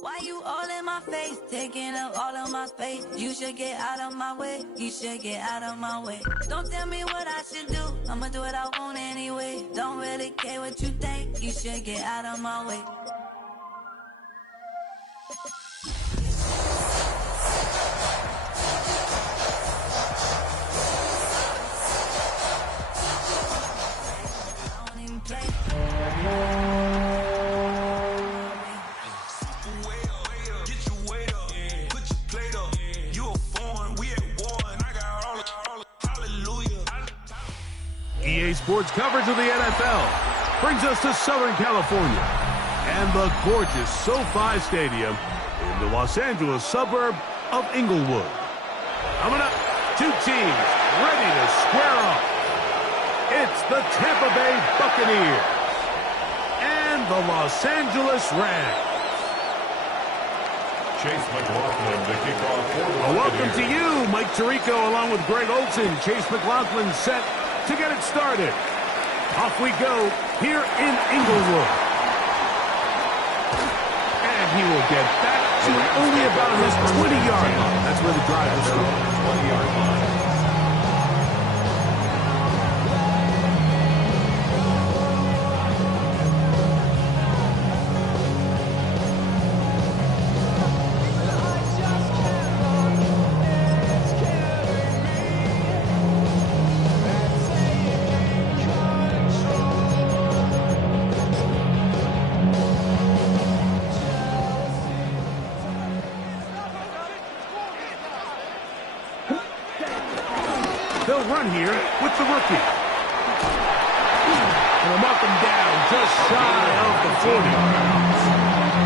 Why you all in my face, taking up all of my space? You should get out of my way, you should get out of my way. Don't tell me what I should do, I'ma do what I want anyway. Don't really care what you think, you should get out of my way. I don't even play. EA Sports coverage of the NFL brings us to Southern California and the gorgeous SoFi Stadium in the Los Angeles suburb of Inglewood. Coming up, two teams ready to square off. It's the Tampa Bay Buccaneers and the Los Angeles Rams. Chase McLaughlin to kick off for the Welcome to you, Mike Tirico, along with Greg Olson. Chase McLaughlin set to get it started. Off we go here in Inglewood. And he will get back to only about his 20-yard line. That's where the drive will start. 20-yard line. They'll run here with the rookie. And they'll mark him down just shy of the 40.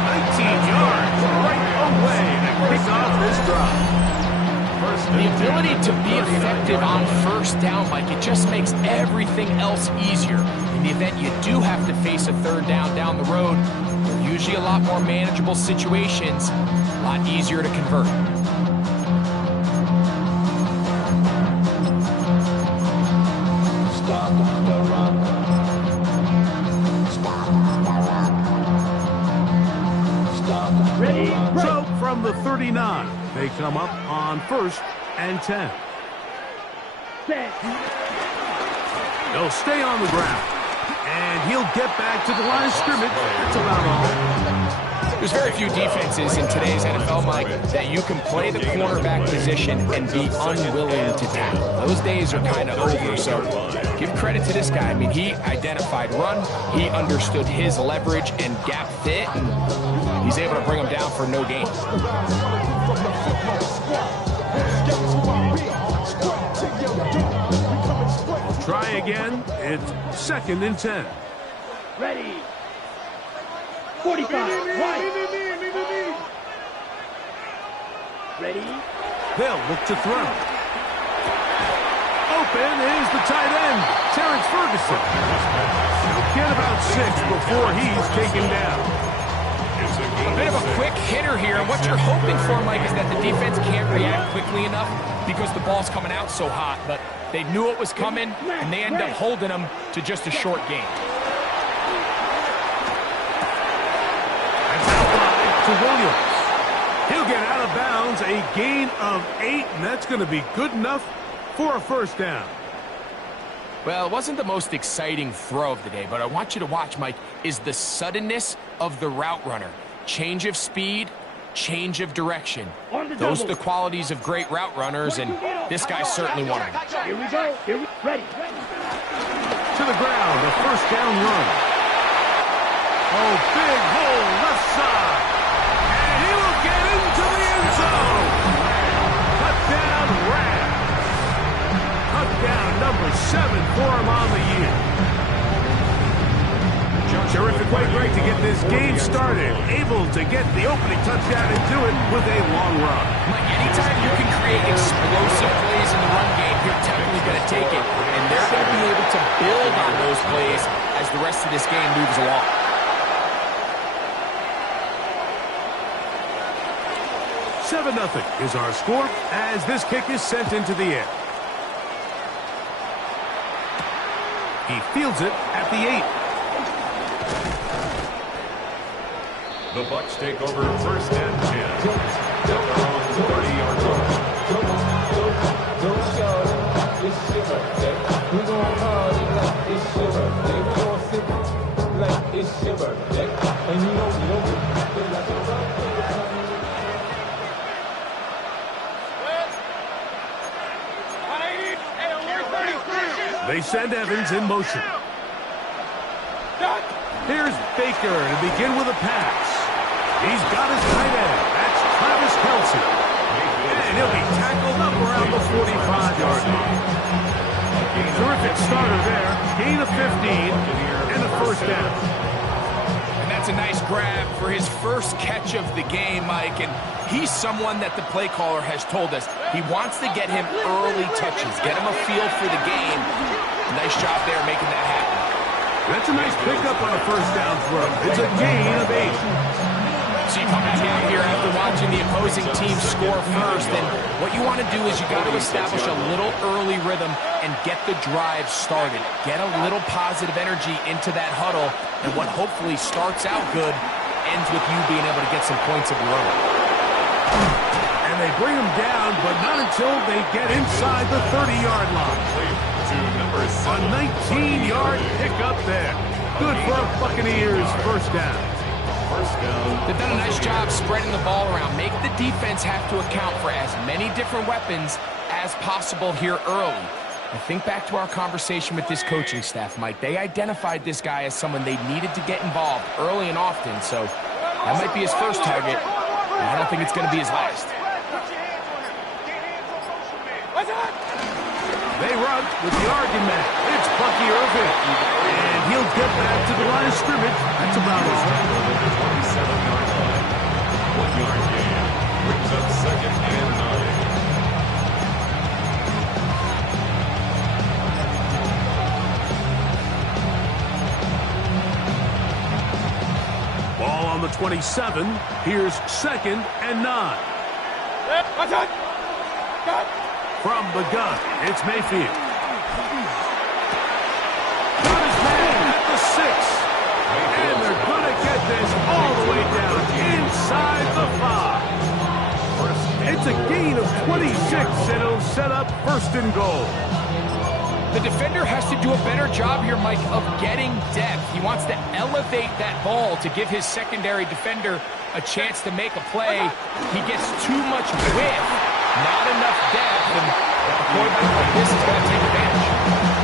19 yards right away to kick off this drive. The ability to be effective on first down, Mike, it just makes everything else easier. In the event you do have to face a third down the road, they're usually a lot more manageable situations, a lot easier to convert. So from the 39, they come up on 1st and 10. They'll stay on the ground, and he'll get back to the line of scrimmage. That's about all. There's very few defenses in today's NFL, Mike, that you can play the cornerback position and be unwilling to tackle. Those days are kind of over, so give credit to this guy. I mean, he identified run, he understood his leverage and gap fit, and he's able to bring him down for no gain. Try again. It's 2nd and 10. Ready. 45. Right. Ready. They'll look to throw. Open is the tight end, Terrence Ferguson. He'll get about 6 before he's taken down. A bit of a quick hitter here, and what you're hoping for, Mike, is that the defense can't react quickly enough because the ball's coming out so hot, but they knew it was coming, and they end up holding them to just a short gain. That's out wide to Williams. He'll get out of bounds, a gain of 8, and that's going to be good enough for a first down. Well, it wasn't the most exciting throw of the day, but I want you to watch, Mike, is the suddenness of the route runner. Change of speed, change of direction. Those are the qualities of great route runners, and this guy's certainly one of them. Here we go. Here we ready. To the ground, a first down run. Oh, big hole left side. And he will get into the end zone. Cut down Rams. Cut down number 7 for him on the year. Terrific way, Greg, to get this game started. Able to get the opening touchdown and do it with a long run. Mike, anytime you can create explosive plays in the run game, you're definitely going to take it. And they're going to be able to build on those plays as the rest of this game moves along. Seven 0 is our score as this kick is sent into the air. He fields it at the 8. The Bucks take over first and 10. At their own 30-yard line. Don't shout it, it's your birthday. We gon' party like it's your birthday. We gon' sip like it's your birthday. And you know we don't feel like a birthday. They send Evans in motion. Here's Baker to begin with a pass. He's got his tight end. That's Travis Kelce. And he'll be tackled up around the 45-yard line. Terrific starter there. Gain of 15 and a first down. And that's a nice grab for his first catch of the game, Mike. And he's someone that the play caller has told us he wants to get him early touches, get him a feel for the game. Nice job there making that happen. That's a nice pickup on a first down throw. It's a gain of 8. So you come down here after watching the opposing team score first, and what you want to do is you got to establish a little early rhythm and get the drive started. Get a little positive energy into that huddle, and what hopefully starts out good ends with you being able to get some points of your own. And they bring him down, but not until they get inside the 30-yard line. A 19-yard pickup there. Good for a Buccaneers first down. They've done a nice job spreading the ball around. Make the defense have to account for as many different weapons as possible here early. I think back to our conversation with this coaching staff, Mike. They identified this guy as someone they needed to get involved early and often, so that might be his first target, and I don't think it's going to be his last. They run with the argument. It's Bucky Irving. And he'll get back to the line of scrimmage. That's about all. 27-yard line. 1-yard gain. Brings up second and 9. Ball on the 27. Here's second and 9. From the gun, it's Mayfield. Got his man at the 6. And they're going to get this all the way down inside the 5. It's a gain of 26, and it'll set up first and goal. The defender has to do a better job here, Mike, of getting depth. He wants to elevate that ball to give his secondary defender a chance to make a play. He gets too much width, not enough depth, and a quarterback like this is going to take advantage.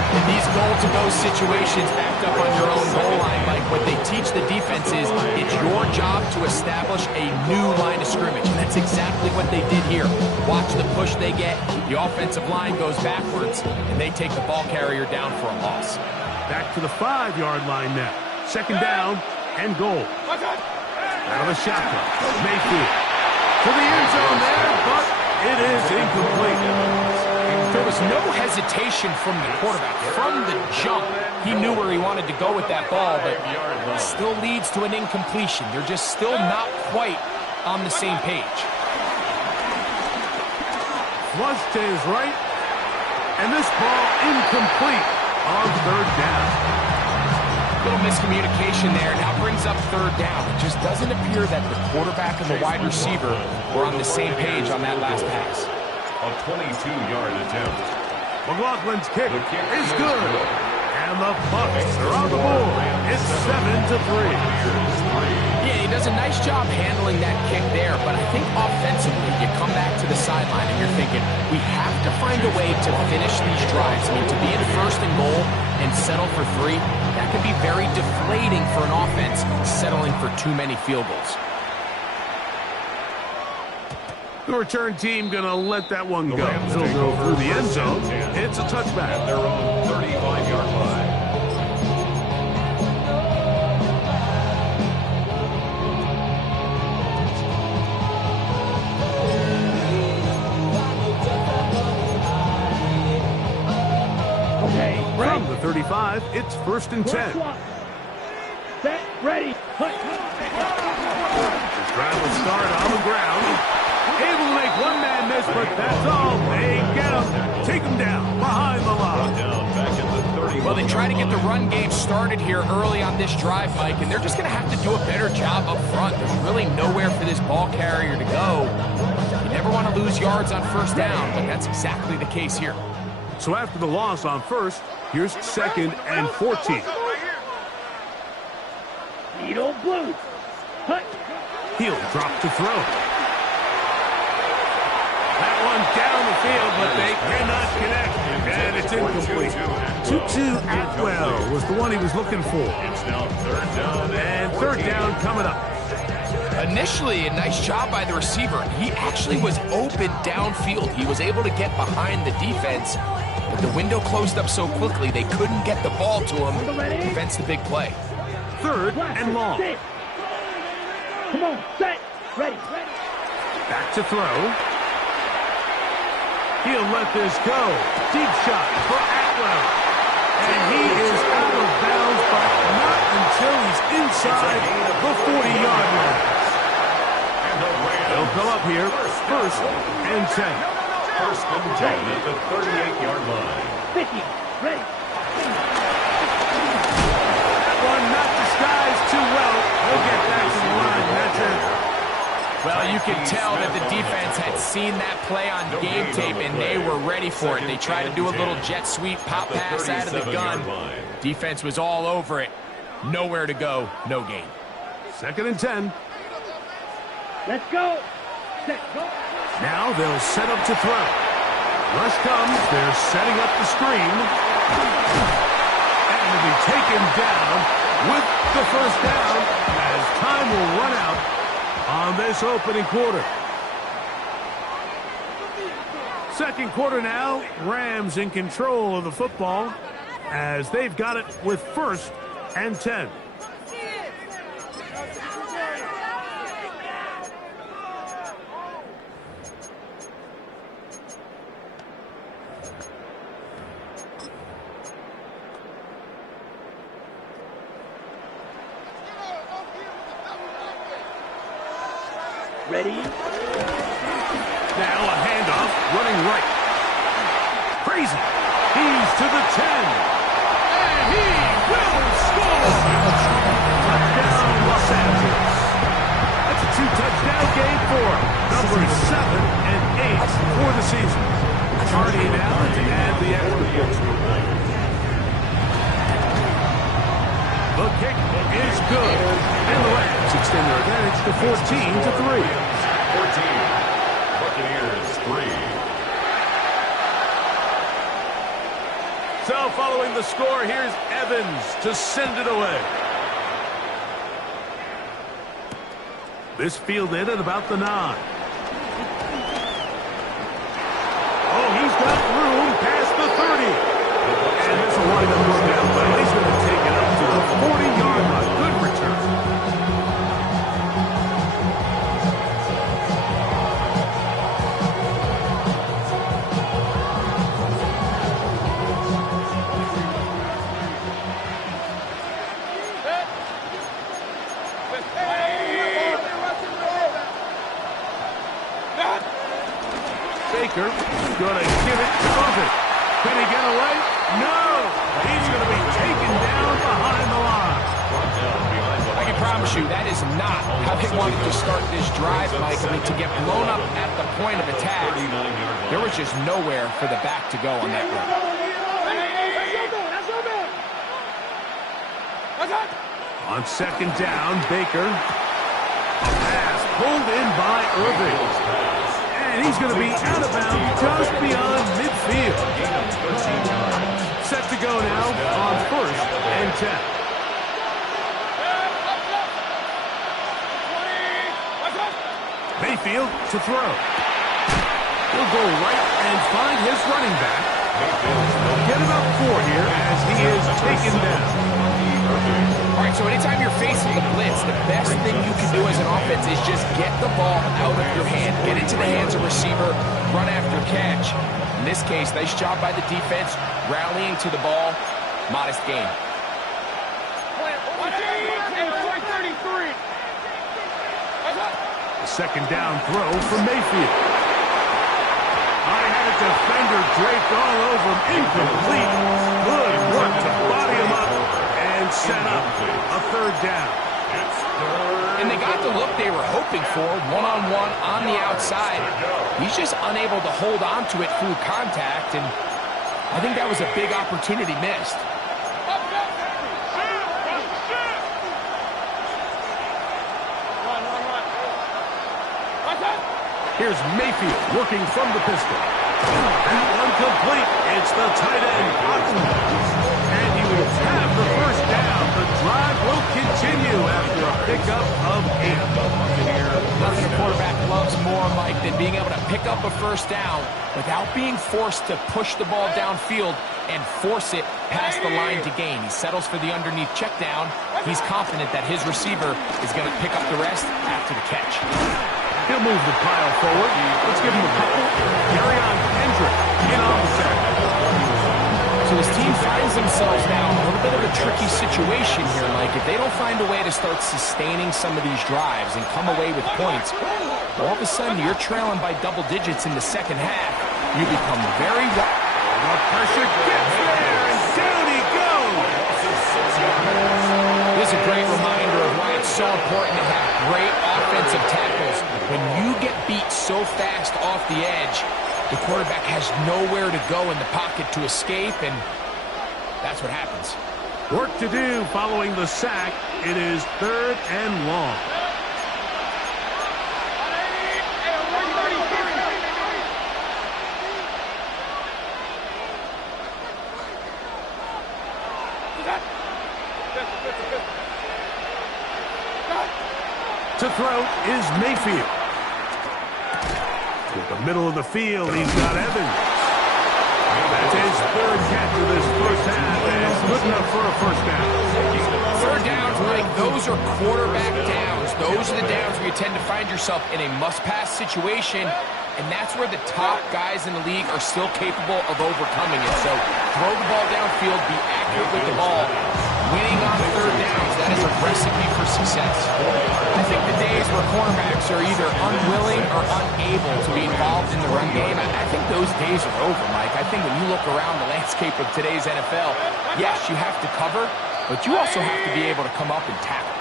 In these goal-to-go situations backed up on your own goal line, Mike, what they teach the defense is it's your job to establish a new line of scrimmage, and that's exactly what they did here. Watch the push they get. The offensive line goes backwards, and they take the ball carrier down for a loss. Back to the 5-yard line now. Second down and goal. Out of the shotgun. Mayfield to the end zone there, but it is incomplete. There was no hesitation from the quarterback. From the jump, he knew where he wanted to go with that ball, but it still leads to an incompletion. They're just still not quite on the same page. Flush to his right, and this ball incomplete on third down. Little miscommunication there. Now brings up third down. It just doesn't appear that the quarterback and the wide receiver were on the same page on that last pass. A 22-yard attempt. McLaughlin's kick is good. And the Bucs are on the board. It's 7-3. Yeah, he does a nice job handling that kick there, but I think offensively you come back to the sideline and you're thinking, we have to find a way to finish these drives. I mean, to be in first and goal and settle for 3, that could be very deflating for an offense settling for too many field goals. The return team going to let that one go. It'll go through the end zone. It's a touchback. At their own 35-yard line. Okay, From the 35, it's first and 10. Set, ready, punt. This drive will start on the ground. Able to make one man miss, but that's all. They get him. Take him down behind the line. Down back at the Well, they try to get the run game started here early on this drive, Mike, and they're just going to have to do a better job up front. There's really nowhere for this ball carrier to go. You never want to lose yards on first down, but that's exactly the case here. So after the loss on first, here's 2nd and 14. Needle blue. Hut. He'll drop to throw. That one down the field, but they cannot connect, and it's incomplete. Tutu Atwell was the one he was looking for. It's now 3rd down. And 3rd down coming up. Initially, a nice job by the receiver. He actually was open downfield. He was able to get behind the defense, but the window closed up so quickly they couldn't get the ball to him. Prevents the big play. 3rd and long. Come on, set, ready. Back to throw. He'll let this go. Deep shot for Atwell. And he is out of bounds, but not until he's inside the 40-yard line. They'll come up here, 1st and 10. 1st and 10 at the 38-yard line. 50, ready. That one not disguised too well. He'll get back to the line. That's it. Well, you can tell that the defense had seen that play on game tape, and they were ready for it. They tried to do a little jet sweep, pop pass out of the gun. Defense was all over it. Nowhere to go, no gain. 2nd and 10. Let's go. Set, go. Now they'll set up to throw. Rush comes. They're setting up the screen. And to be taken down with the 1st down as time will run out on this opening quarter. 2nd quarter now. Rams in control of the football as they've got it with 1st and 10. Ready. Now a handoff, running right. Crazy. He's to the 10. And he will score. Touchdown, Los Angeles. That's a 2-touchdown game for him. Numbers 7 and 8 for the season. Hardy now to add the extra point. The kick is good. And the Rams extend their advantage to 14-3. 14. Buccaneers 3. So following the score, here's Evans to send it away. This fielded at about the 9. Oh, he's got room past the 30. And this will wind up working out well. He's going to take it up to the 40-yard line. Good return. Baker going to give it to Buffett. Can he get away? No! He's going to be taken down behind the line. I can promise you that is not how they wanted to start this drive, Mike. I mean, to get blown up at the point of attack, there was just nowhere for the back to go on that run. On 2nd down, Baker. A pass pulled in by Irving. And he's going to be out of bounds just beyond midfield. Set to go now on 1st and 10. Mayfield to throw. He'll go right and find his running back. They'll get him up 4 here as he is taken down. All right, so anytime you're facing the blitz, the best thing you can do as an offense is just get the ball out of your hand, get into the hands of receiver, run after catch. In this case, nice job by the defense, rallying to the ball, modest gain. The 2nd down throw from Mayfield. I had it defender draped all over him. Incomplete. Good work to body him up and set up a third down. And they got the look they were hoping for, one-on-one on the outside. He's just unable to hold on to it through contact, and I think that was a big opportunity missed. Here's Mayfield working from the pistol. That one complete. It's the tight end, Ncaa. And he will have the first down. The drive will continue after a pickup of 8. Nothing a quarterback loves more, Mike, than being able to pick up a first down without being forced to push the ball downfield and force it past the line to gain. He settles for the underneath check down. He's confident that his receiver is going to pick up the rest after the catch. He'll move the pile forward. Let's give him a couple. Darion Kendrick in on the sack. So his team finds themselves now in a little bit of a tricky situation here, Mike. If they don't find a way to start sustaining some of these drives and come away with points, all of a sudden you're trailing by double digits in the second half. You become very... The pressure gets there, and down he goes. This is a great reminder of why it's so important to have great offensive tackles. When you get beat so fast off the edge, the quarterback has nowhere to go in the pocket to escape, and that's what happens. Work to do following the sack. It is 3rd and long. To throw is Mayfield. To the middle of the field, he's got Evans. That's his 3rd catch of this first half, and good enough for a first down. 3rd downs, Mike, those are quarterback downs. Those are the downs where you tend to find yourself in a must-pass situation, and that's where the top guys in the league are still capable of overcoming it. So throw the ball downfield, be accurate with the ball. Winning on 3rd downs, that is a recipe for success. I think the days where cornerbacks are either unwilling or unable to be involved in the run game, I think those days are over, Mike. I think when you look around the landscape of today's NFL, yes, you have to cover, but you also have to be able to come up and tackle.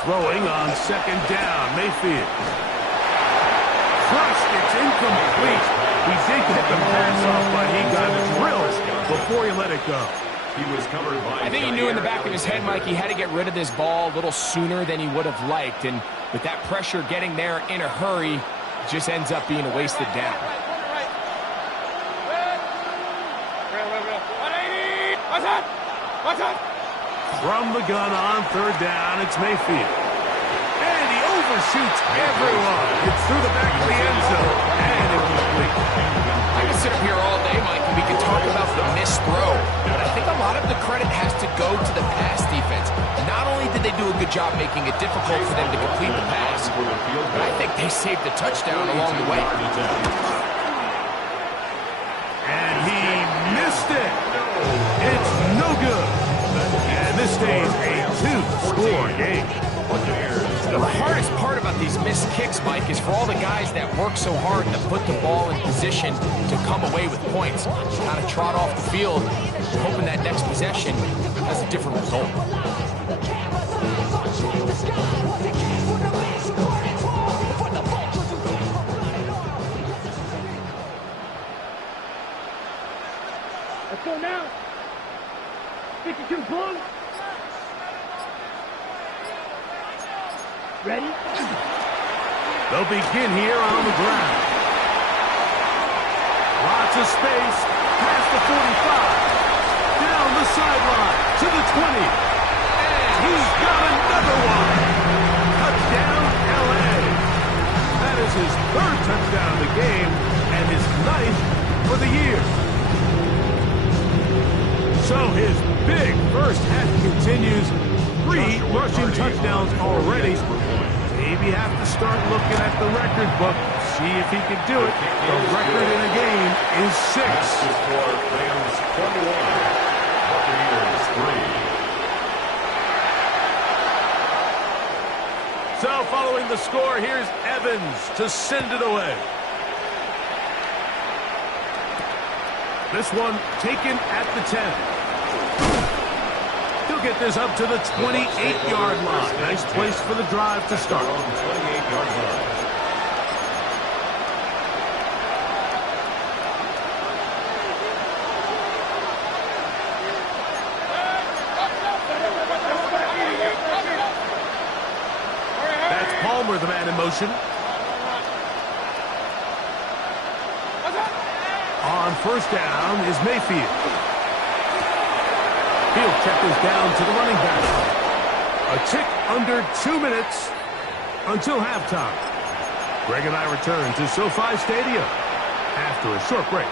Throwing on 2nd down, Mayfield. Crushed, it's incomplete. He did get the pass off, but he got drilled before he let it go. He was covered by... I think he knew in the back of his head, Mike, he had to get rid of this ball a little sooner than he would have liked. And with that pressure getting there in a hurry, it just ends up being a wasted down. From the gun on 3rd down, it's Mayfield. And he overshoots everyone. It's through the back of the end zone. And incomplete. I can sit up here all day, Mike, and we can talk about the missed throw. But I think a lot of the credit has to go to the pass defense. Not only did they do a good job making it difficult for them to complete the pass, but I think they saved a touchdown along the way. And he missed it. It's no good. And this stays a 2-score game. The hardest part about these missed kicks, Mike, is for all the guys that work so hard to put the ball in position to come away with points. Kind of trot off the field, hoping that next possession has a different result. Let's go now. 52 Bulls. Ready? They'll begin here on the ground. Lots of space. Past the 45. Down the sideline to the 20. And he's got another one. Touchdown, L.A. That is his 3rd touchdown of the game and his 9th for the year. So his big first half continues. 3 rushing touchdowns already. Maybe have to start looking at the record book. see if he can do it. The record in a game is 6. For Rams 21, Buccaneers 3. So following the score, here's Evans to send it away. This one taken at the 10. He'll get this up to the 28-yard line. Nice place for the drive to start. 28-yard line. That's Palmer, the man in motion. On first down is Mayfield. He'll check this down to the running back. A tick under 2 minutes until halftime. Greg and I return to SoFi Stadium after a short break.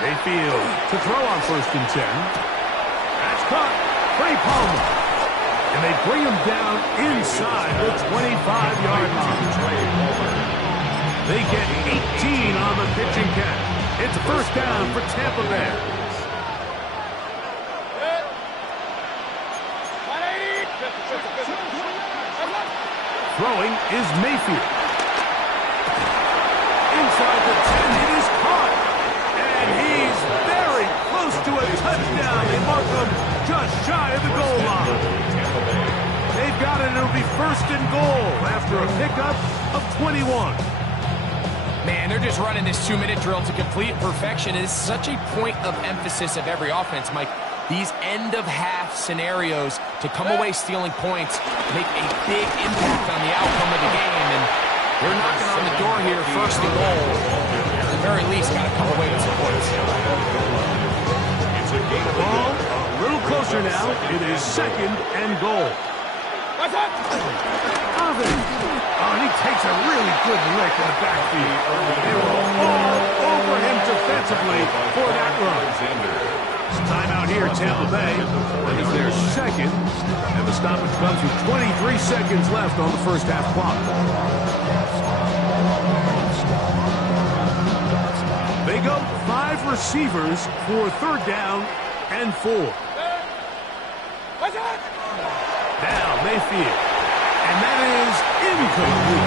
Mayfield to throw on first and 10. That's caught. Trey Palmer. And they bring him down inside the 25-yard line. They get 18 on the pitch and catch. It's a first down for Tampa Bay. Throwing is Mayfield. Inside the 10, it is caught. And he's very close to a touchdown. They mark him just shy of the goal line. They've got it. It'll be first and goal after a pickup of 21. Man, they're just running this 2-minute drill to complete perfection. It is such a point of emphasis of every offense, Mike. These end-of-half scenarios to come away stealing points make a big impact on the outcome of the game. And they're knocking on the door here, first and goal. At the very least, got to come away with some points. Ball a little closer now. It is second and goal. Oh, and he takes a really good lick in the backfield. They were all over him defensively for that run. Timeout here, Tampa Bay. That is their second. And the stoppage comes with 23 seconds left on the first half clock. They go 5 receivers for third down and 4. Now Mayfield. And that is incomplete.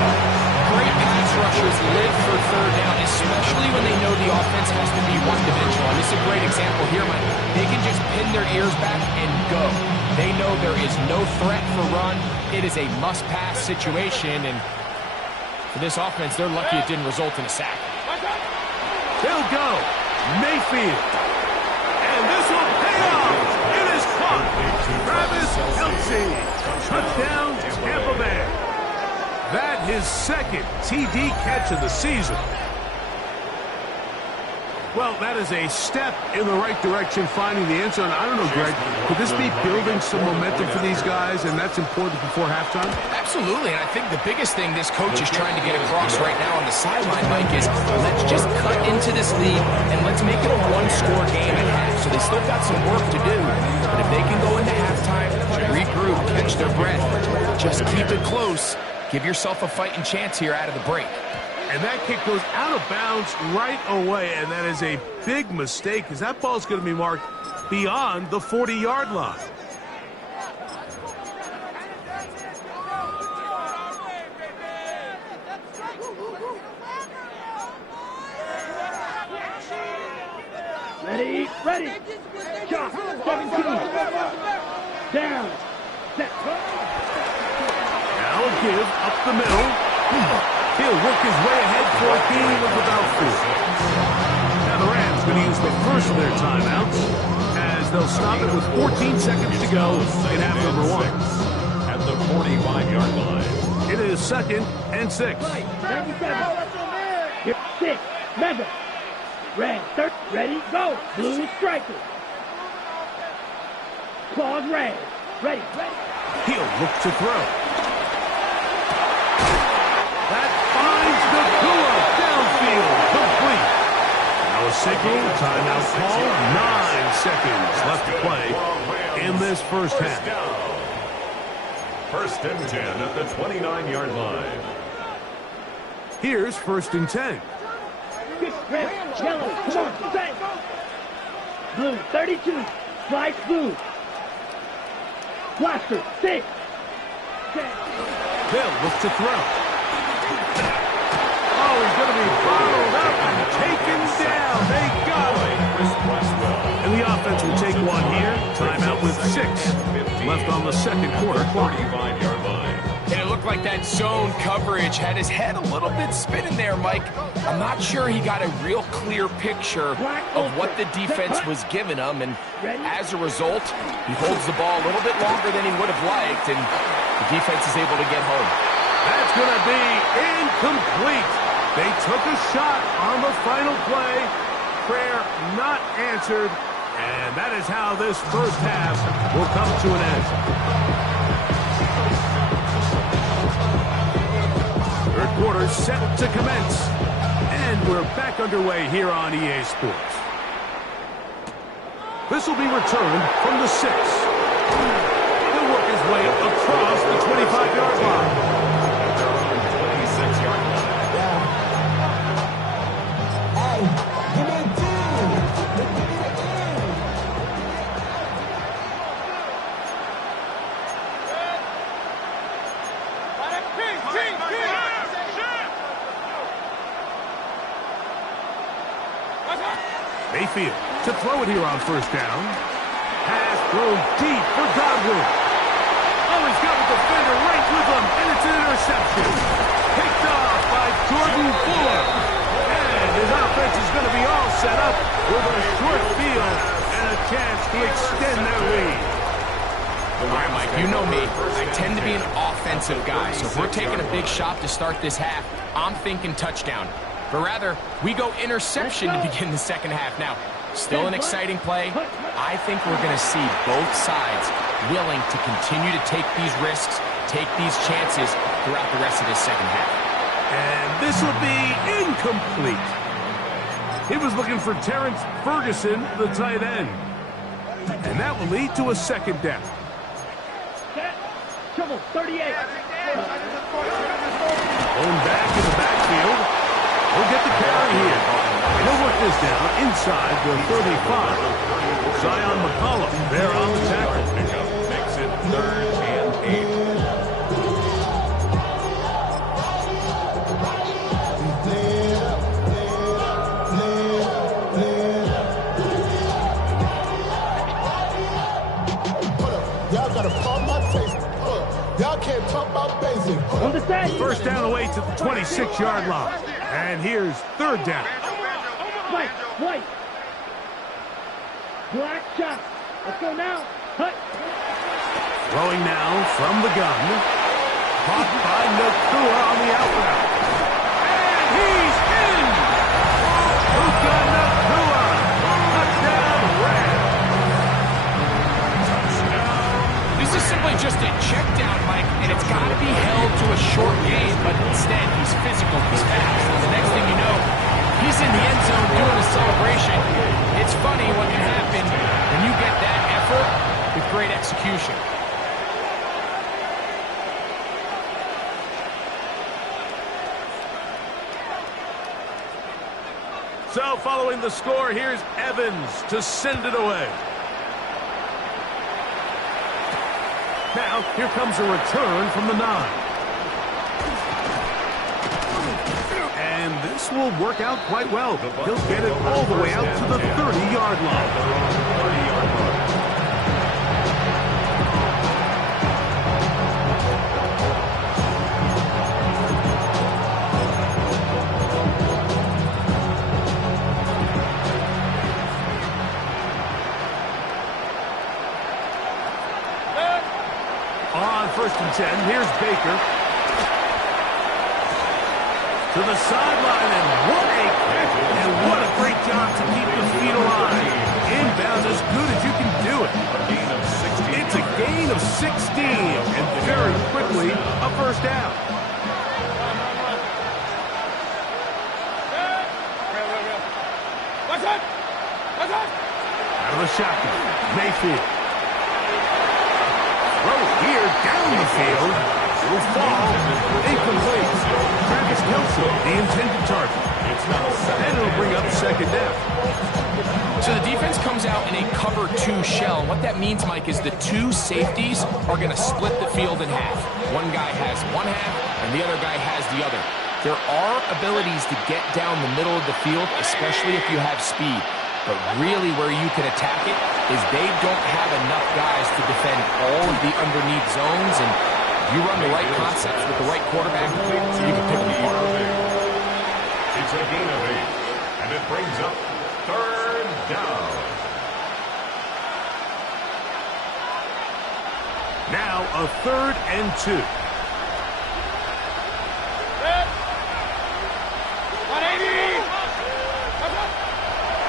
Great pass rushers live for third down, especially when they know the offense has to be one-dimensional. And this is a great example here, Mike. They can just pin their ears back and go. They know there is no threat for run. It is a must-pass situation, and for this offense, they're lucky it didn't result in a sack. They'll go. Mayfield. And this will pay off. It is caught. Travis Kelce. Touchdown, Tampa Bay. That his second TD catch of the season. Well, that is a step in the right direction, finding the end zone. I don't know, Greg, could this be building some momentum for these guys, and that's important before halftime? Absolutely, and I think the biggest thing this coach is trying to get across right now on the sideline, Mike, is let's just cut into this lead, and let's make it a one-score game at half. So they still got some work to do, but if they can go into halftime, regroup, catch their breath, just keep it close, give yourself a fighting chance here out of the break. And that kick goes out of bounds right away, and that is a big mistake because that ball is going to be marked beyond the 40-yard line. Ready. Shot. 17. Down. Set. Now a give up the middle. He'll work his way ahead for a gain of about 4. Now the Rams going to use the first of their timeouts as they'll stop it with 14 seconds to go in half number 1. At the 45-yard line. It is second and 6. 97. 6. Mega. Red. Ready. Go. Blue striker. Claws red. Ready. He'll look to throw. That finds the Ncaa downfield, complete. Now a 6 tackle. Timeout call. 9 seconds left to play in this first half. First and 10 at the 29-yard line. Here's first and 10. Red, yellow, come on, set. Blue, 32. Slice blue. Blaster, 6. Bill looks to throw. Oh, he's going to be bottled up and taken down. They got him. And the offense will take one here. Timeout with 6 left on the second quarter clock. 45-yard line. And it looked like that zone coverage had his head a little bit spinning there, Mike. I'm not sure he got a real clear picture of what the defense was giving him, and as a result, he holds the ball a little bit longer than he would have liked, and the defense is able to get home. That's going to be incomplete. They took a shot on the final play. Prayer not answered, and that is how this first half will come to an end. Third quarter set to commence, and we're back underway here on EA Sports. This will be returned from the 6. He'll work his way across the 25-yard line. At their own 26-yard line. Hey, give me a 2. Give me the end. Mayfield to throw it here on first down. Pass thrown deep for Godwin. Oh, he's got a defender right with him, and it's an interception. Picked off by Jordan Fuller. And his offense is going to be all set up with a short field and a chance to extend their lead. All right, Mike, you know me. I tend to be an offensive guy, so if we're taking a big shot to start this half, I'm thinking touchdown. But rather, we go interception to begin the second half. Now, still an exciting play. I think we're going to see both sides willing to continue to take these risks, take these chances throughout the rest of this second half. And this will be incomplete. He was looking for Terrence Ferguson, the tight end. And that will lead to a second down. Trouble, 38. Going back in the backfield. He'll get the carry here. He'll work this down inside the 35. Zion McCollum there on the tackle. Pickup makes it 3rd and 8. Y'all gotta pump my taste. Y'all can't talk about basic. On the set. First down away to the 26-yard line. And here's third down. White, white. Black shot. Let's go now. Hut. Throwing now from the gun. Caught by Ncaa on the out route. And he's in! Ncaa. Touchdown, Rams. This is simply just a check down, Mike, and it's got to be held to a short gain, but instead he's physical, he's fast, and the next thing you know, he's in the end zone doing a celebration. It's funny what can happen when you get that effort with great execution. So following the score, here's Evans to send it away. Now, here comes a return from the 9. And this will work out quite well. He'll get it all the way out to the 30-yard line. On first and 10, here's Baker. To the sideline, and what a catch, and what a great job to keep the feet alive. Inbound as good as you can do it. It's a gain of 16, and very quickly, a first down. Watch out. shotgun. Mayfield. Throw here down the field. Will fall. Incomplete. Travis Kelce, the intended target. And it'll bring up second down. So the defense comes out in a cover 2 shell. And what that means, Mike, is the 2 safeties are going to split the field in half. One guy has one half, and the other guy has the other. There are abilities to get down the middle of the field, especially if you have speed. But really where you can attack it is they don't have enough guys to defend all of the underneath zones. And you run the right concepts with the right quarterback, so you can pick them apart. It's a gain of 8, and it brings up third down. Now a 3rd and 2.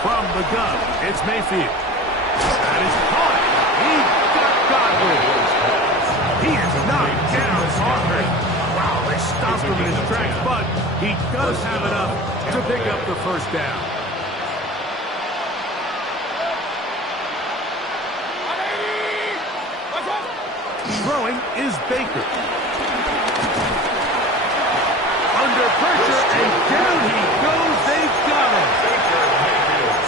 From the gun, it's Mayfield. That is caught. He got Godwin. He is knocked down hard. Wow, they stopped him in his tracks, but he does have enough to pick up the first down. Throwing is Baker. Under pressure, and down he goes. They've got him.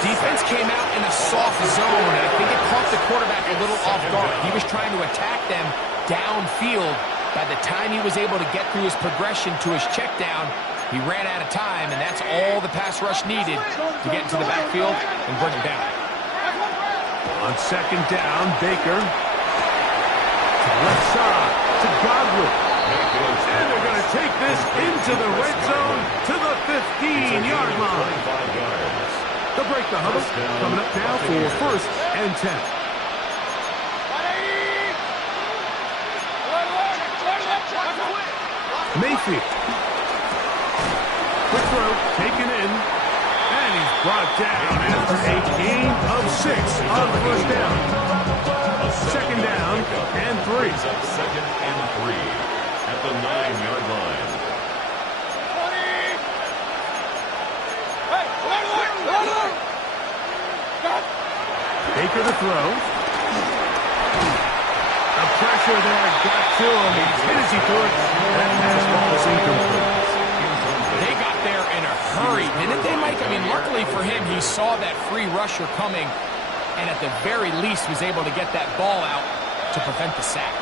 Defense came out in a soft zone, and I think it caught the quarterback a little off guard. He was trying to attack them downfield. By the time he was able to get through his progression to his check down, he ran out of time, and that's all the pass rush needed to get into the backfield and bring him down. On second down, Baker. To the left side, to Godwin. And they're going to take this into the red zone to the 15-yard line. They'll break the huddle. Coming up now for 1st and 10. Mayfield. Quick throw, taken in. And he's brought down after a gain of 6 on the first down. Second down and 3. Second and 3 at the 9-yard line. Baker to throw. The pressure there got to him. He's hit as he threw it. That pass ball is incomplete. They got there in a hurry, didn't they, Mike? I mean, luckily for him, he saw that free rusher coming, and at the very least was able to get that ball out to prevent the sack.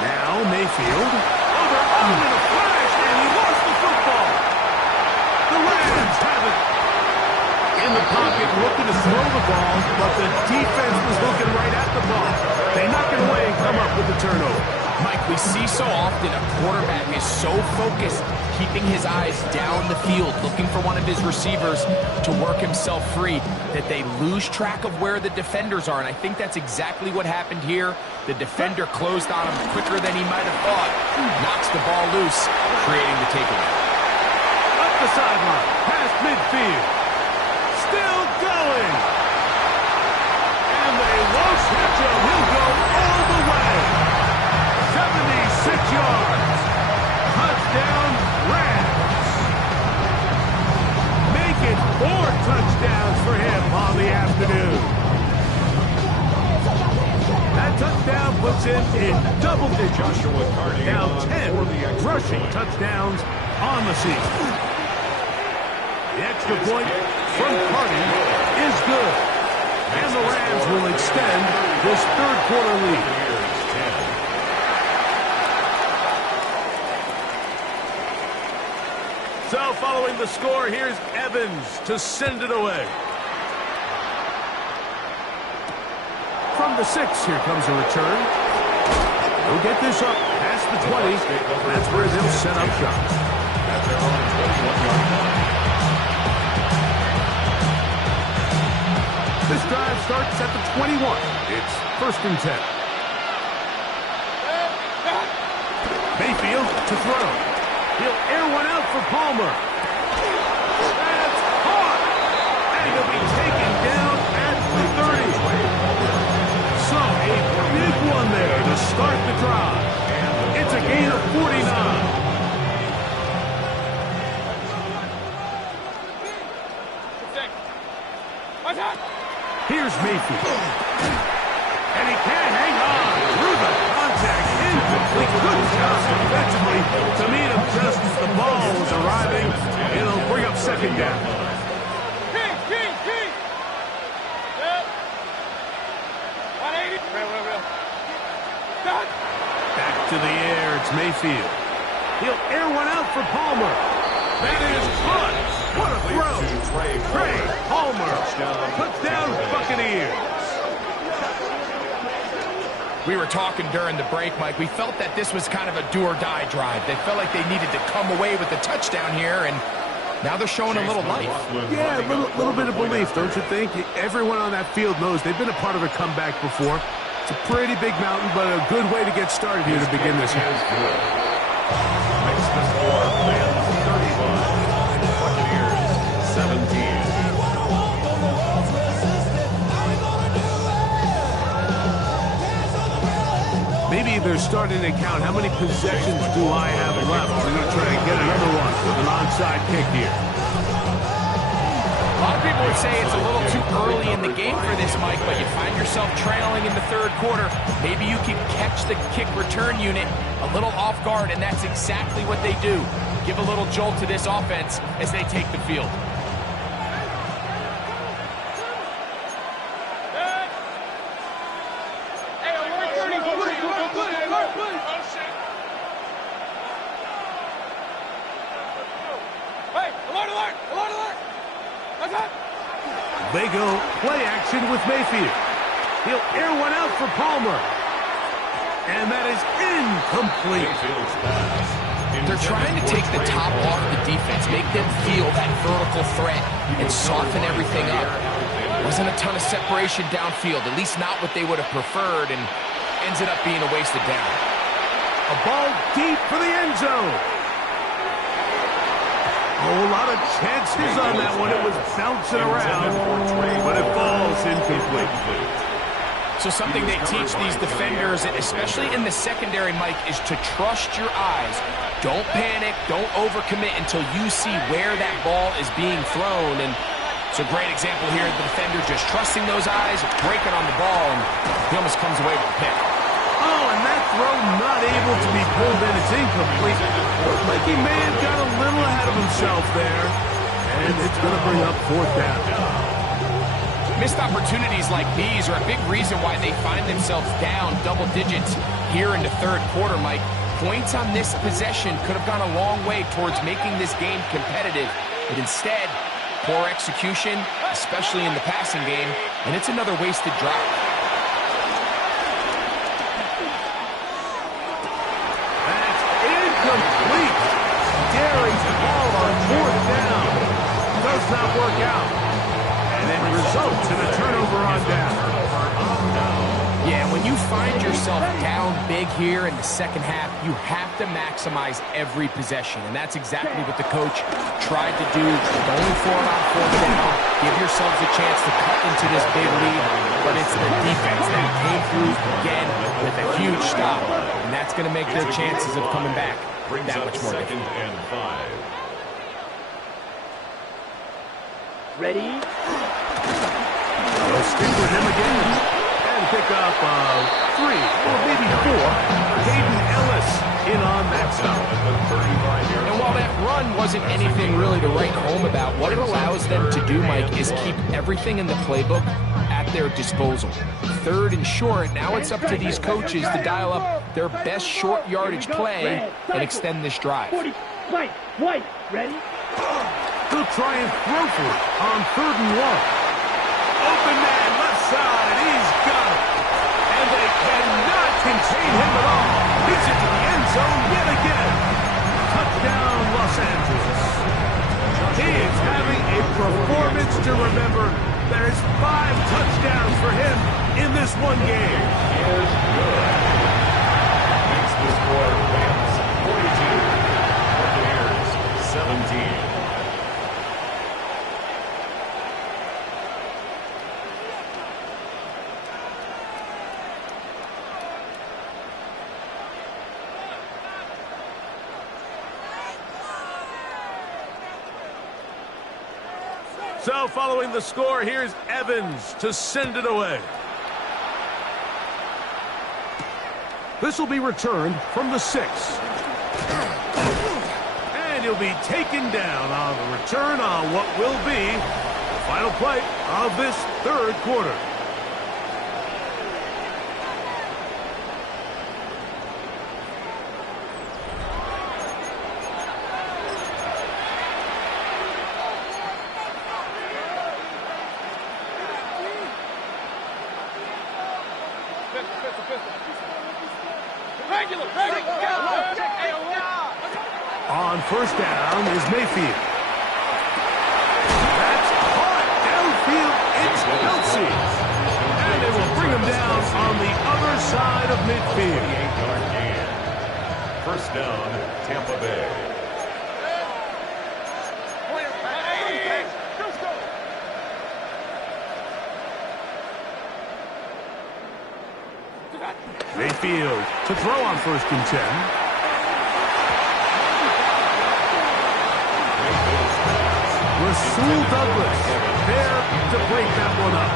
Now Mayfield. Over in a flash, and he lost the football. The Rams have it. In the pocket, looking to throw the ball, but the defense was looking right at the ball. They knock it away and come up with the turnover. Mike, we see so often a quarterback is so focused, keeping his eyes down the field, looking for one of his receivers to work himself free, that they lose track of where the defenders are. And I think that's exactly what happened here. The defender closed on him quicker than he might have thought. Knocks the ball loose, creating the takeaway. Up the sideline, past midfield. Still going. And they won't catch him. He'll go all the way. 76 yards. Touchdown, Rams. Make it 4 touchdowns for him on the afternoon. That touchdown puts him in double digits. Now 10 rushing touchdowns on the season. The extra point from Carty is good. And the Rams will extend this 3rd quarter lead. So following the score, here's Evans to send it away. From the 6, here comes a return. They'll get this up past the 20. That's where they'll set up shop. At their own 21-yard line. This drive starts at the 21. It's 1st and 10. Mayfield to throw. He'll air one out for Palmer. That's caught. And he'll be taken down at the 30. So a big one there to start the drive. It's a gain of 49. Here's Mayfield. And he can't hang on through the contact. Incomplete. Good job defensively to meet him just as the ball was arriving. It'll bring up second down. Back to the air. It's Mayfield. He'll air one out for Palmer. That is caught. What a throw. Trey Palmer. Touchdown Buccaneers. We were talking during the break, Mike. We felt that this was kind of a do-or-die drive. They felt like they needed to come away with the touchdown here, and now they're showing a little life. Yeah, a little bit of belief, don't you think? Everyone on that field knows they've been a part of a comeback before. It's a pretty big mountain, but a good way to get started here to begin this half. Makes the score Rams 35, Buccaneers 17. Maybe they're starting to count how many possessions do I have left. We're going to try to get another one with an onside kick here. A lot of people would say it's a little too early in the game for this, Mike, but you find yourself trailing in the third quarter. Maybe you can catch the kick return unit a little off guard, and that's exactly what they do. Give a little jolt to this offense as they take the field. They go play action with Mayfield. He'll air one out for Palmer. And that is incomplete. They're trying to take the top off the defense, make them feel that vertical threat, and soften everything up. Wasn't a ton of separation downfield, at least not what they would have preferred, and ended up being a wasted down. A ball deep for the end zone. A lot of chances on that one. It was bouncing around, but it falls incomplete. So something they teach these defenders, especially in the secondary, Mike, is to trust your eyes. Don't panic, don't overcommit until you see where that ball is being thrown. And it's a great example here. The defender just trusting those eyes, breaking on the ball, and he almost comes away with a pick. Oh, and that throw not able to be pulled in. It's incomplete. Looks like he may have got a little ahead of himself there. And it's going to bring up fourth down. Missed opportunities like these are a big reason why they find themselves down double digits here in the third quarter, Mike. Points on this possession could have gone a long way towards making this game competitive. But instead, poor execution, especially in the passing game, and it's another wasted drive. Complete. Daring ball on fourth down. Does not work out. And it results in a turnover on down. Yeah, when you find yourself down big here in the second half, you have to maximize every possession. And that's exactly what the coach tried to do. Going for it on fourth down. Give yourselves a chance to cut into this big lead. But it's the defense that came through again with a huge stop. And that's going to make their chances of coming back that much more difficult. And 5. Ready? They'll stick with him again. And pick up 3 or maybe 4. Hayden Ellis in on that stop. And while that run wasn't anything really to write home about, what it allows them to do, Mike, is keep everything in the playbook at their disposal. Third and short, now it's up to these coaches to dial up their best short yardage play and extend this drive. White, ready? He'll try and throw for it on 3rd and 1. Open man, left side, he's got it. And they cannot contain him at all. Beats it to the end zone yet again. Touchdown, Los Angeles. He is having a performance to remember. There's 5 touchdowns for him in this one game. Is good. Makes the score Rams 42, Buccaneers 17. So following the score, here's Evans to send it away. This will be returned from the 6. And he'll be taken down on the return on what will be the final play of this third quarter. On first down is Mayfield. That's caught downfield. It's Kelsey. And they will bring him down on the other side of midfield. 28-yard gain. First down, Tampa Bay. Mayfield to throw on 1st and 10. Rasul Douglas there to break that one up.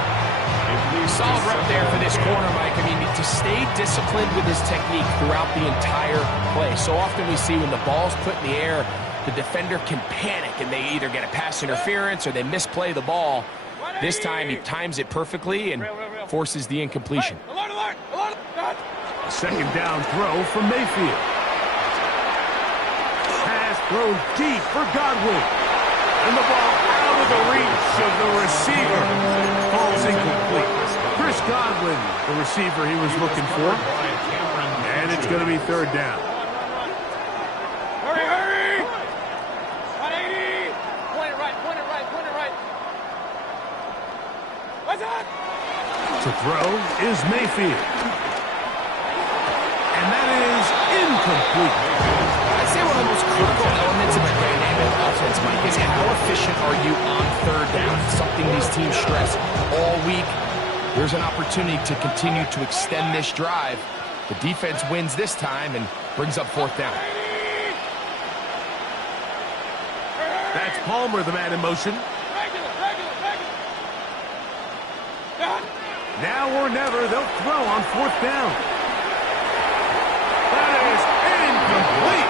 Solid rep there for this corner, Mike. I mean, to stay disciplined with his technique throughout the entire play. So often we see when the ball's put in the air, the defender can panic and they either get a pass interference or they misplay the ball. This time he times it perfectly and forces the incompletion. A second down throw from Mayfield. Pass thrown deep for Godwin. And the ball out of the reach of the receiver. Falls incomplete. Chris Godwin, the receiver he was looking for. And it's going to be third down. Hurry, hurry! 180! Point it right. What's that? To throw is Mayfield. And that is incomplete. I'd say one of the most critical elements of a dynamic offense, Mike, is how efficient are you on third down? It's something these teams stress all week. There's an opportunity to continue to extend this drive. The defense wins this time and brings up 4th down. That's Palmer, the man in motion. Now or never, they'll throw on 4th down. That is incomplete.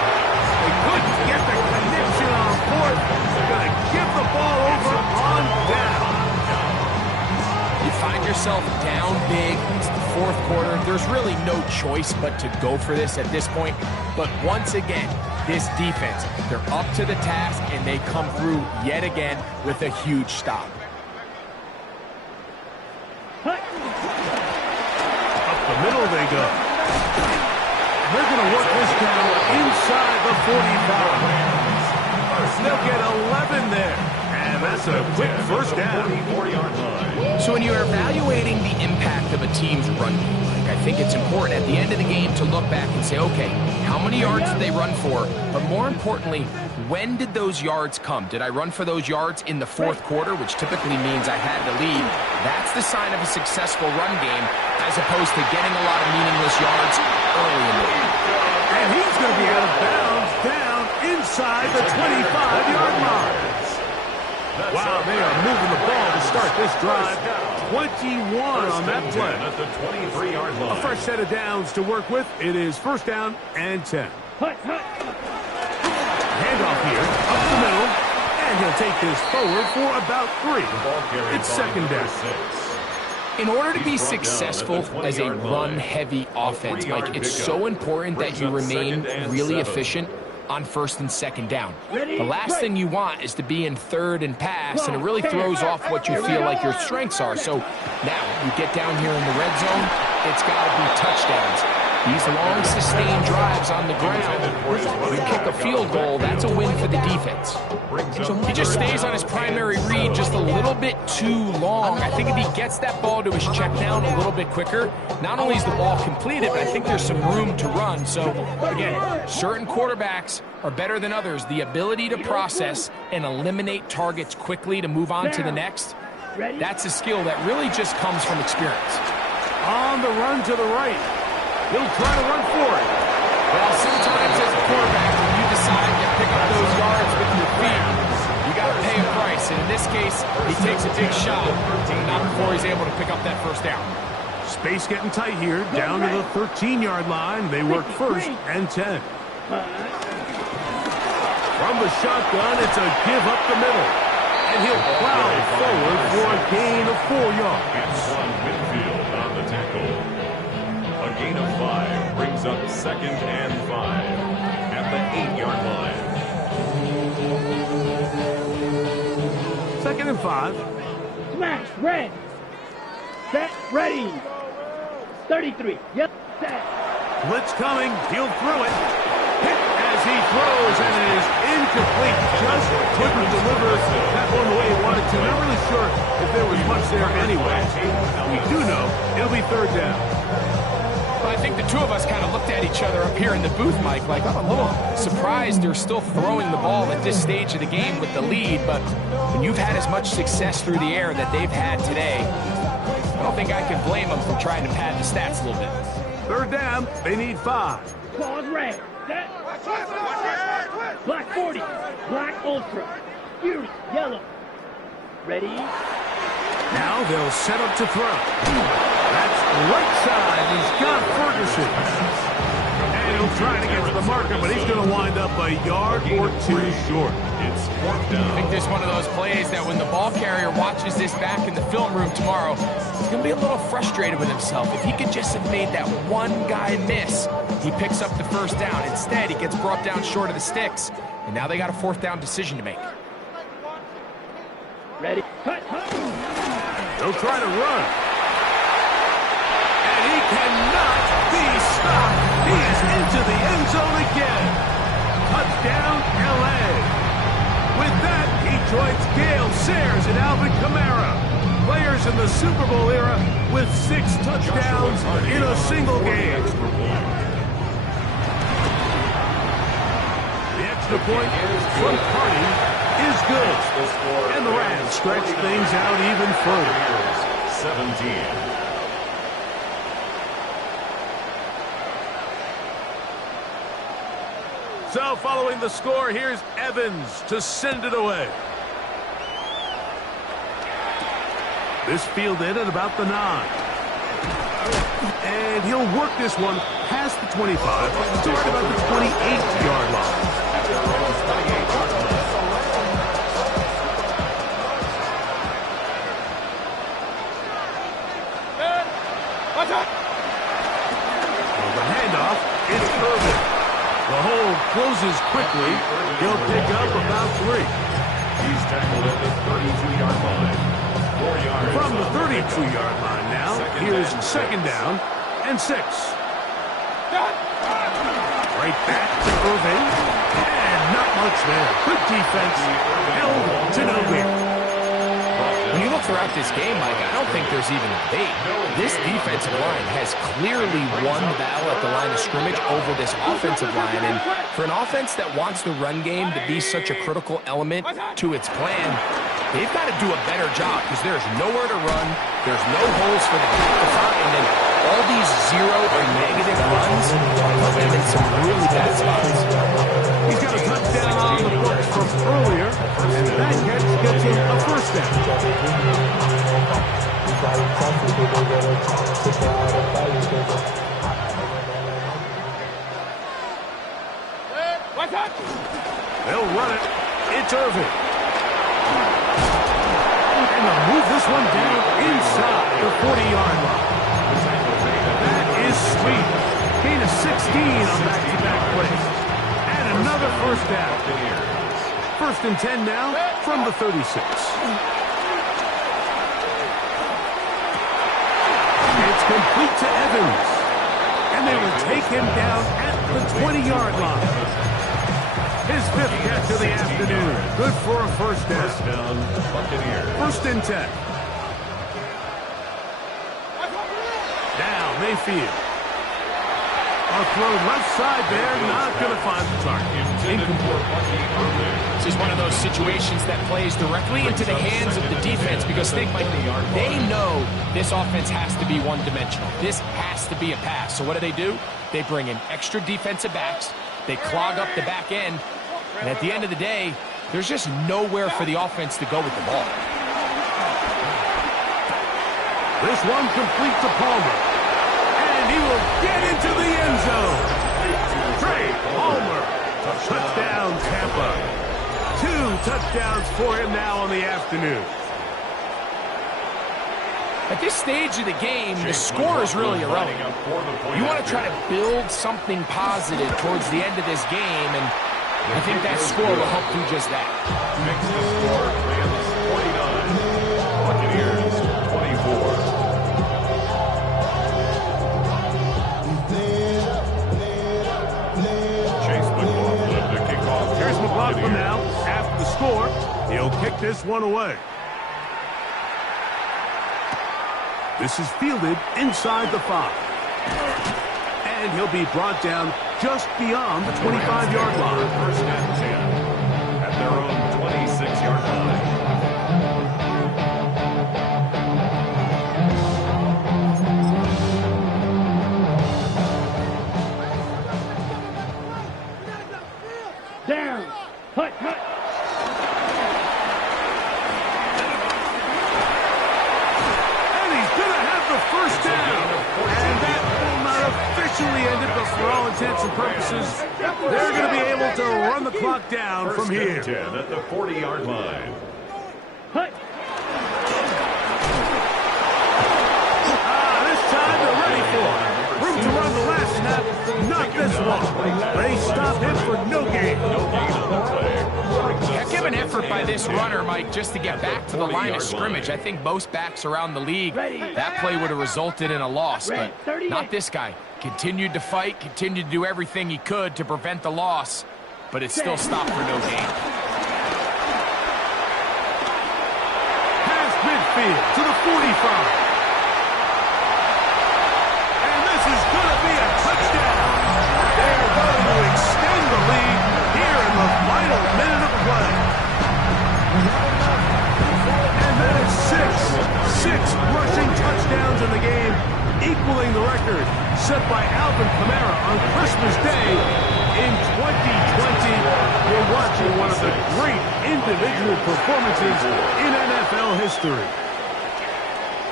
They couldn't get the connection on 4th. They're going to give the ball over on down. You find yourself down big. It's the 4th quarter. There's really no choice but to go for this at this point. But once again, this defense, they're up to the task, and they come through yet again with a huge stop. Up the middle they go. They're going to work this down inside the 45. They'll get 11 there. And that's a quick first down. 40-yard line. So when you're evaluating the impact of a team's run game, I think it's important at the end of the game to look back and say, okay, how many yards did they run for? But more importantly, when did those yards come? Did I run for those yards in the 4th quarter, which typically means I had the lead? That's the sign of a successful run game, as opposed to getting a lot of meaningless yards early in the game. And he's going to be out of bounds down inside the 25-yard line. Wow, they are moving the ball to start this drive. 21 on that play. At the 23-yard line. A fresh set of downs to work with. It is first down and 10. Handoff here, up the middle, and he'll take this forward for about 3. It's second down. In order to be successful as a run-heavy offense, Mike, it's so important that you remain really efficient on 1st and 2nd down. The last thing you want is to be in 3rd and pass, and it really throws off what you feel like your strengths are. So now you get down here in the red zone, it's got to be touchdowns. These long, sustained drives on the ground, you kick a field goal, that's a win for the defense. He just stays on his primary read just a little bit too long. I think if he gets that ball to his check down a little bit quicker, not only is the ball completed, but I think there's some room to run. So, again, certain quarterbacks are better than others. The ability to process and eliminate targets quickly to move on to the next, that's a skill that really just comes from experience. On the run to the right. He'll try to run for it. Well, sometimes as a quarterback, when you decide to pick up those yards with your feet, you got to pay a price. And in this this case, he takes a big shot, not before he's able to pick up that first down. Space getting tight here, down to the 13-yard line. They work 1st and 10. From the shotgun, it's a give up the middle. And he'll plow forward for a gain of 4 yards. Antoine Whitfield on the tackle. A gain of 5 brings up 2nd and 5 at the 8-yard line. 2nd and 5. Smash, red. Set, ready. 33. Yep, set. Blitz coming. He'll throw it. Hit as he throws, and it is incomplete. Just couldn't deliver that one the way he wanted to. Not really sure if there was much there anyway. We do know it'll be 3rd down. I think the two of us kind of looked at each other up here in the booth, Mike, like, I'm a little surprised they're still throwing the ball at this stage of the game with the lead, but when you've had as much success through the air that they've had today, I don't think I can blame them for trying to pad the stats a little bit. 3rd down, they need 5. Pause red. Set. Black 40. Black ultra. Fury. Yellow. Ready. Now they'll set up to throw. That's right side. He's got Ferguson. And he'll try to get to the marker, but he's going to wind up a yard or 2 short. It's 4th down. I think this is one of those plays that when the ball carrier watches this back in the film room tomorrow, he's going to be a little frustrated with himself. If he could just have made that one guy miss, he picks up the 1st down. Instead, he gets brought down short of the sticks, and now they got a 4th down decision to make. Ready. Cut. They'll try to run. And he cannot be stopped. He is into the end zone again. Touchdown, L.A. With that, he joins Gale Sayers and Alvin Kamara, players in the Super Bowl era with 6 touchdowns in a single game. The extra point from Carney is good. And the Rams stretch things out even further. 17. So following the score, here's Evans to send it away. This fielded at about the 9. And he'll work this one past the 25 to right about the 28-yard line. Well, the handoff, it's Irvin. The hold closes quickly. He'll pick up about 3. He's tackled at the 32-yard line. 4 yards. From the 32-yard line now, here's 2nd down and 6. Right back to Irvin. And not much there. Good defense. Held to no gain. When you look throughout this game, Mike, I don't think there's even a debate. This defensive line has clearly won the battle at the line of scrimmage over this offensive line. And for an offense that wants the run game to be such a critical element to its plan, they've got to do a better job because there's nowhere to run, there's no holes for the back to find, and all these 0 or negative runs put them in some really bad spots. He's got a touchdown on the books from earlier, and that catch gets him a 1st down. They'll run it. It's Irvin. And they'll move this one down inside the 40-yard line. That is sweet. Gain of 16 on back-to-back plays. And another 1st down. 1st and 10 now from the 36. It's complete to Evans. And they will take him down at the 20-yard line. His 5th catch of the afternoon. Good for a 1st down. 1st and 10. Now Mayfield. A throw left side there, not going to find the target. Incomplete. This is one of those situations that plays directly into the hands of the defense because think, Mike, they know this offense has to be one-dimensional. This has to be a pass. So what do? They bring in extra defensive backs. They clog up the back end. And at the end of the day, there's just nowhere for the offense to go with the ball. This one complete to Palmer. And he will get into the end zone. Trey Palmer. Touchdown, Tampa. 2 touchdowns for him now on the afternoon. At this stage of the game, the score is really irrelevant. You want to try to build something positive towards the end of this game, and I think that score will help do just that. Makes the score Rams 49, Buccaneers 24. Chase McLaughlin to kick off. Here's McLaughlin now. After the score, he'll kick this one away. This is fielded inside the 5. And he'll be brought down just beyond the 25-yard line. First and 10 at their own 26-yard line. Down. Hut, hut. First down, and that will not officially end it, but for all intents and purposes, they're going to be able to run the clock down from here. 10 at the 40-yard line. This time they're ready for it. Room to run the last snap, not this one. They stop him for no gain. Heck of an effort by this runner, Mike, just to get back to the line of scrimmage. I think most backs around the league, that play would have resulted in a loss, but not this guy. Continued to fight, continued to do everything he could to prevent the loss, but it still stopped for no gain. Past midfield to the 45. And this is going to be a touchdown. They're going to extend the lead here in the final minute of play. And that is six rushing touchdowns in the game, equaling the record set by Alvin Kamara on Christmas Day in 2020. We're watching one of the great individual performances in NFL history.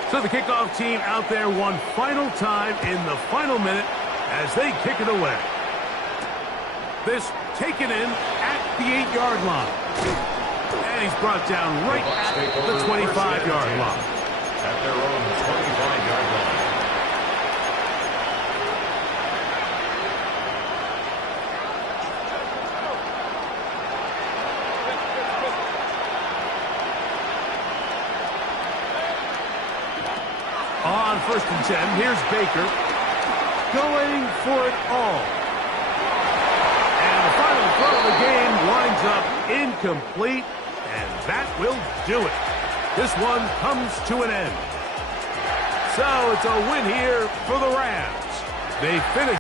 So the kickoff team out there one final time in the final minute as they kick it away. This taken in at the 8-yard line. And he's brought down right at the 25-yard line. At their own 25-yard line. On 1st and 10, here's Baker going for it all. And the final throw of the game winds up incomplete, and that will do it. This one comes to an end. So it's a win here for the Rams. They finish